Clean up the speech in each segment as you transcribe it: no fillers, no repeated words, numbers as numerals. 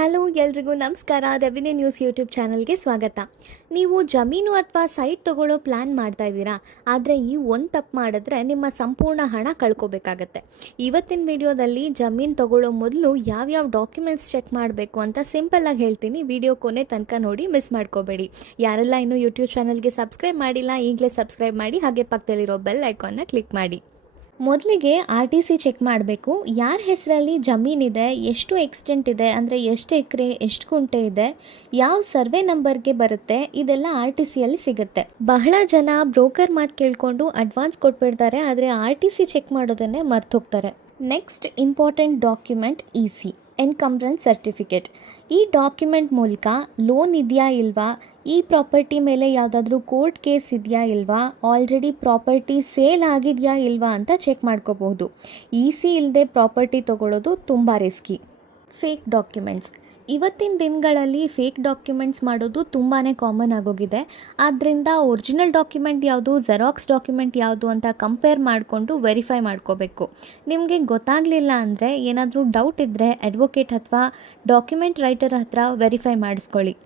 Hello ಎಲ್ರಿಗೂ ನಮಸ್ಕಾರ. Revenue news YouTube ಚಾನಲ್ಗೆ ಸ್ವಾಗತ. ನೀವು ಜಮೀನು ಅಥವಾ ಸೈಟ್ ತೊಗೊಳ್ಳೋ ಪ್ಲ್ಯಾನ್ ಮಾಡ್ತಾ ಇದ್ದೀರಾ, ಆದರೆ ಈ ಒಂದು ತಪ್ಪು ಮಾಡಿದ್ರೆ ನಿಮ್ಮ ಸಂಪೂರ್ಣ ಹಣ ಕಳ್ಕೊಬೇಕಾಗತ್ತೆ. ಇವತ್ತಿನ ವಿಡಿಯೋದಲ್ಲಿ ಜಮೀನು ತೊಗೊಳ್ಳೋ ಮೊದಲು ಯಾವ್ಯಾವ ಡಾಕ್ಯುಮೆಂಟ್ಸ್ ಚೆಕ್ ಮಾಡಬೇಕು ಅಂತ ಸಿಂಪಲ್ಲಾಗಿ ಹೇಳ್ತೀನಿ. ವಿಡಿಯೋ ಕೊನೆ ತನಕ ನೋಡಿ, ಮಿಸ್ ಮಾಡ್ಕೋಬೇಡಿ. ಯಾರೆಲ್ಲ ಇನ್ನೂ ಯೂಟ್ಯೂಬ್ ಚಾನಲ್ಗೆ ಸಬ್ಸ್ಕ್ರೈಬ್ ಮಾಡಿಲ್ಲ, ಈಗಲೇ ಸಬ್ಸ್ಕ್ರೈಬ್ ಮಾಡಿ, ಹಾಗೆ ಪಕ್ಕದಲ್ಲಿರೋ ಬೆಲ್ ಐಕಾನ್ನ ಕ್ಲಿಕ್ ಮಾಡಿ. ಮೊದಲಿಗೆ RTC ಚೆಕ್ ಮಾಡಬೇಕು. ಯಾರ ಹೆಸರಲ್ಲಿ ಜಮೀನಿದೆ, ಎಷ್ಟು ಎಕ್ಸ್ಟೆಂಟ್ ಇದೆ, ಅಂದರೆ ಎಷ್ಟು ಎಕರೆ, ಎಷ್ಟು ಗುಂಟೆ ಇದೆ, ಯಾವ ಸರ್ವೆ ನಂಬರ್ಗೆ ಬರುತ್ತೆ, ಇದೆಲ್ಲ RTCಯಲ್ಲಿ ಸಿಗುತ್ತೆ. ಬಹಳ ಜನ ಬ್ರೋಕರ್ ಮಾತು ಕೇಳಿಕೊಂಡು ಅಡ್ವಾನ್ಸ್ ಕೊಟ್ಬಿಡ್ತಾರೆ, ಆದರೆ RTC ಚೆಕ್ ಮಾಡೋದನ್ನೇ ಮರ್ತೋಗ್ತಾರೆ. Next important document EC, encumbrance certificate. ಈ ಡಾಕ್ಯುಮೆಂಟ್ ಮೂಲಕ ಲೋನ್ ಇದೆಯಾ ಇಲ್ವಾ, ಈ ಪ್ರಾಪರ್ಟಿ ಮೇಲೆ ಯಾವುದಾದ್ರೂ ಕೋರ್ಟ್ ಕೇಸ್ ಇದೆಯಾ ಇಲ್ವಾ, ಆಲ್ರೆಡಿ ಪ್ರಾಪರ್ಟಿ ಸೇಲ್ ಆಗಿದೆಯಾ ಇಲ್ವಾ ಅಂತ ಚೆಕ್ ಮಾಡ್ಕೋಬಹುದು. EC ಇಲ್ಲದೆ ಪ್ರಾಪರ್ಟಿ ತೊಗೊಳ್ಳೋದು ತುಂಬ ರಿಸ್ಕಿ. Fake documents. ಇವತ್ತಿನ ದಿನಗಳಲ್ಲಿ ಫೇಕ್ ಡಾಕ್ಯುಮೆಂಟ್ಸ್ ಮಾಡೋದು ತುಂಬಾ ಕಾಮನ್ ಆಗೋಗಿದೆ. ಆದ್ದರಿಂದ ಒರಿಜಿನಲ್ ಡಾಕ್ಯುಮೆಂಟ್ ಯಾವುದು, ಜೆರಾಕ್ಸ್ ಡಾಕ್ಯುಮೆಂಟ್ ಯಾವುದು ಅಂತ ಕಂಪೇರ್ ಮಾಡಿಕೊಂಡು ವೆರಿಫೈ ಮಾಡ್ಕೋಬೇಕು. ನಿಮಗೆ ಗೊತ್ತಾಗಲಿಲ್ಲ ಅಂದರೆ, ಏನಾದರೂ ಡೌಟ್ ಇದ್ದರೆ ಅಡ್ವೊಕೇಟ್ ಅಥವಾ ಡಾಕ್ಯುಮೆಂಟ್ ರೈಟರ್ ಹತ್ರ ವೆರಿಫೈ ಮಾಡಿಸ್ಕೊಳ್ಳಿ.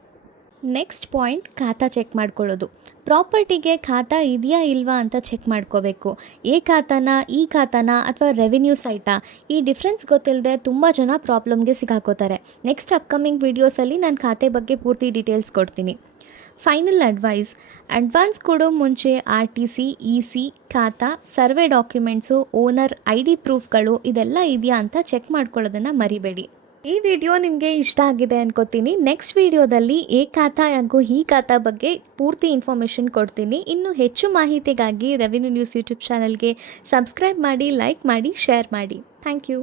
ನೆಕ್ಸ್ಟ್ ಪಾಯಿಂಟ್, ಖಾತಾ ಚೆಕ್ ಮಾಡ್ಕೊಳ್ಳೋದು. ಪ್ರಾಪರ್ಟಿಗೆ ಖಾತಾ ಇದೆಯಾ ಇಲ್ವಾ ಅಂತ ಚೆಕ್ ಮಾಡ್ಕೋಬೇಕು. ಈ ಖಾತಾನ ಅಥವಾ ರೆವಿನ್ಯೂ ಸೈಟಾ, ಈ ಡಿಫ್ರೆನ್ಸ್ ಗೊತ್ತಿಲ್ಲದೆ ತುಂಬ ಜನ ಪ್ರಾಬ್ಲಮ್ಗೆ ಸಿಗಾಕೋತಾರೆ. ನೆಕ್ಸ್ಟ್ ಅಪ್ಕಮಿಂಗ್ ವೀಡಿಯೋಸಲ್ಲಿ ನಾನು ಖಾತೆ ಬಗ್ಗೆ ಪೂರ್ತಿ ಡೀಟೇಲ್ಸ್ ಕೊಡ್ತೀನಿ. ಫೈನಲ್ ಅಡ್ವಾನ್ಸ್ ಕೊಡೋ ಮುಂಚೆ RTC, EC, ಖಾತಾ, ಸರ್ವೆ ಡಾಕ್ಯುಮೆಂಟ್ಸು, ಓನರ್ ID ಪ್ರೂಫ್ಗಳು ಇದೆಲ್ಲ ಇದೆಯಾ ಅಂತ ಚೆಕ್ ಮಾಡ್ಕೊಳ್ಳೋದನ್ನು ಮರಿಬೇಡಿ. ಈ ವಿಡಿಯೋ ನಿಮಗೆ ಇಷ್ಟ ಆಗಿದೆ ಅನ್ಕೋತೀನಿ. ನೆಕ್ಸ್ಟ್ ವಿಡಿಯೋದಲ್ಲಿ ಖಾತಾ ಹಾಗೂ ಈ ಖಾತಾ ಬಗ್ಗೆ ಪೂರ್ತಿ ಇನ್ಫಾರ್ಮೇಷನ್ ಕೊಡ್ತೀನಿ. ಇನ್ನು ಹೆಚ್ಚು ಮಾಹಿತಿಗಾಗಿ ರೆವಿನ್ಯೂ ನ್ಯೂಸ್ ಯೂಟ್ಯೂಬ್ ಚಾನಲ್ಗೆ ಸಬ್ಸ್ಕ್ರೈಬ್ ಮಾಡಿ, ಲೈಕ್ ಮಾಡಿ, ಶೇರ್ ಮಾಡಿ. Thank you.